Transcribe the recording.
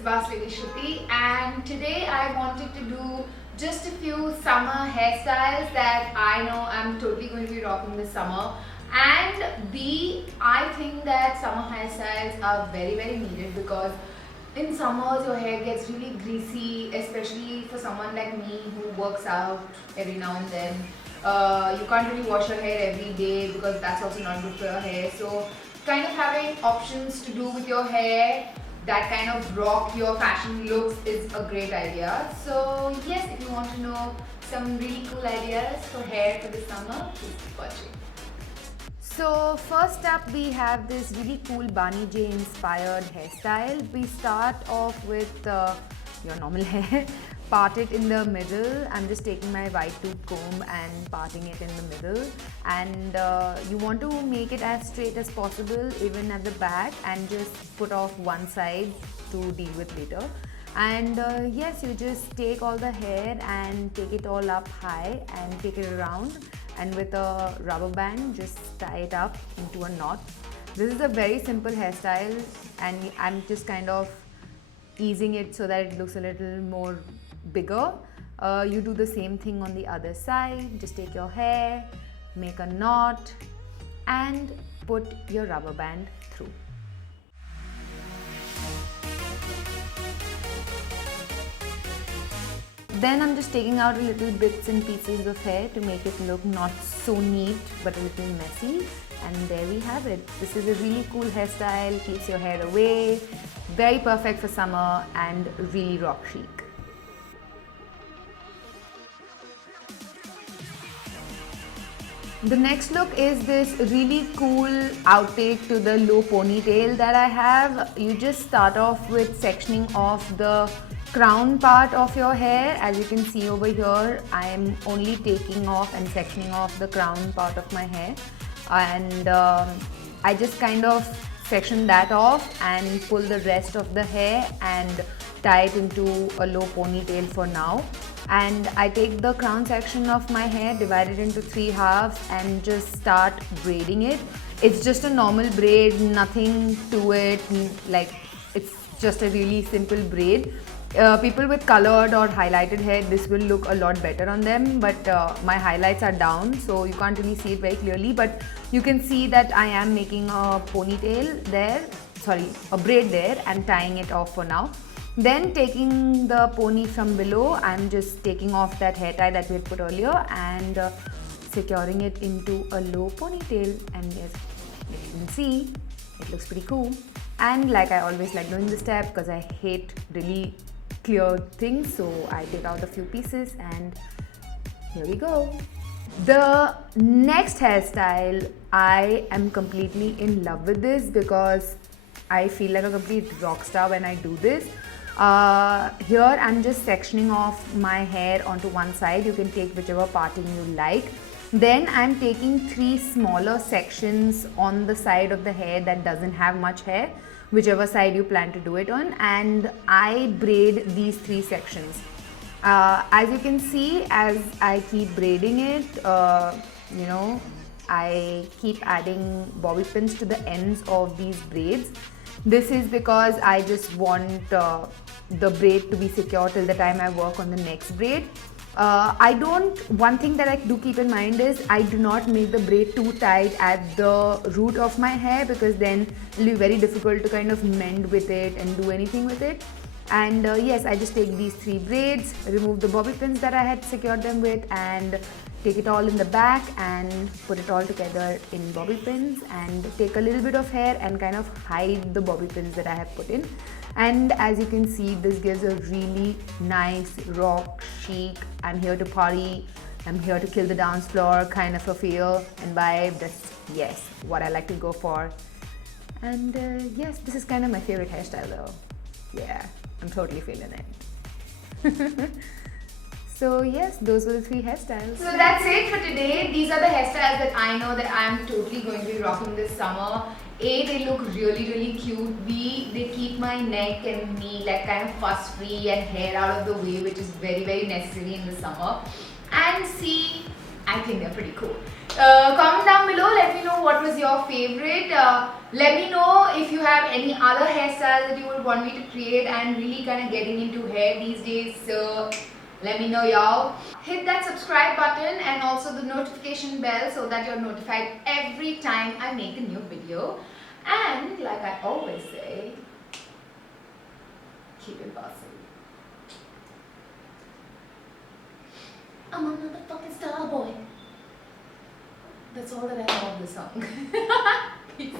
Boss Lady Shruti, and today I wanted to do just a few summer hairstyles that I know I'm totally going to be rocking this summer. And I think that summer hairstyles are very needed because in summers your hair gets really greasy, especially for someone like me who works out every now and then. You can't really wash your hair every day because that's also not good for your hair. So kind of having options to do with your hair that kind of rock your fashion looks is a great idea. So yes, if you want to know some really cool ideas for hair for the summer, please keep watching. So first up we have this really cool Barney J inspired hairstyle. We start off with your normal hair, part it in the middle. I'm just taking my white tooth comb and parting it in the middle, and you want to make it as straight as possible even at the back and just put off one side to deal with later. And yes, you just take all the hair and take it all up high and take it around, and with a rubber band just tie it up into a knot. This is a very simple hairstyle and I'm just kind of easing it so that it looks a little more bigger. You do the same thing on the other side. Just take your hair, make a knot and put your rubber band through. Then I'm just taking out a little bits and pieces of hair to make it look not so neat but a little messy. And there we have it. This is a really cool hairstyle, keeps your hair away, very perfect for summer and really rock chic. The next look is this really cool outtake to the low ponytail that I have. You just start off with sectioning off the crown part of your hair. As you can see over here, I am only taking off and sectioning off the crown part of my hair, and I just kind of section that off and pull the rest of the hair and tie it into a low ponytail for now. And I take the crown section of my hair, divide it into 3 halves and just start braiding it. It's just a normal braid, nothing to it, like it's just a really simple braid. People with colored or highlighted hair, this will look a lot better on them, but my highlights are down so you can't really see it very clearly, but you can see that I am making a ponytail there, a braid there, and tying it off for now. Then taking the pony from below, I'm just taking off that hair tie that we had put earlier and securing it into a low ponytail, and as you can see, it looks pretty cool. And like I always like doing this step because I hate really clear things, so I take out a few pieces and here we go. The next hairstyle, I am completely in love with this because I feel like a complete rock star when I do this. Here I'm just sectioning off my hair onto one side. You can take whichever parting you like. Then I'm taking 3 smaller sections on the side of the hair that doesn't have much hair, whichever side you plan to do it on, and I braid these 3 sections. As you can see, as I keep braiding it, I keep adding bobby pins to the ends of these braids. This is because I just want the braid to be secure till the time I work on the next braid. One thing that I do keep in mind is I do not make the braid too tight at the root of my hair because then it will be very difficult to kind of mend with it and do anything with it. And yes, I just take these 3 braids, remove the bobby pins that I had secured them with, and take it all in the back and put it all together in bobby pins, and take a little bit of hair and kind of hide the bobby pins that I have put in. And as you can see, this gives a really nice rock chic, I'm here to party, I'm here to kill the dance floor kind of a feel and vibe. That's, yes, what I like to go for. And yes, this is kind of my favorite hairstyle though. Yeah, I'm totally feeling it. So yes, those were the 3 hairstyles. So that's it for today. These are the hairstyles that I know that I'm totally going to be rocking this summer. A, they look really cute. B, they keep my neck and me like kind of fuss free and hair out of the way, which is very necessary in the summer. And C, I think they're pretty cool. Comment down below, let me know what was your your favorite. Let me know if you have any other hairstyle that you would want me to create. I'm really kind of getting into hair these days, so let me know, y'all. Hit that subscribe button and also the notification bell so that you're notified every time I make a new video. And like I always say, keep it bossy. I'm a motherfucking star boy. That's all that I know of the song. Peace.